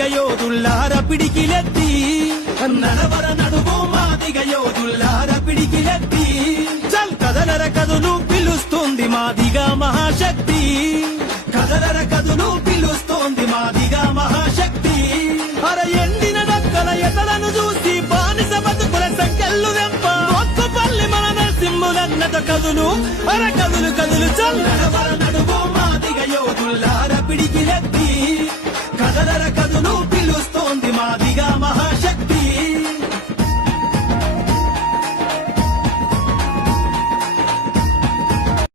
మాదిగ యోధుల్లార పిడికిలెత్తి నడవర నడువు మాదిగ యోధుల్లార పిడికిలెత్తి చల్ కదలర కదులు పిలుస్తుంది మాదిగ మహాశక్తి కదలర కదులు పిలుస్తోంది మాదిగ మహాశక్తి అర ఎండిన డక్కల ఎతలను చూసి బానిస బతుకుల సంకెళ్ళు వెంప మొక్కుపల్లి మన నరసింహులన్నత కదులు అర కదులు కదులు చల్ నడవర నడువు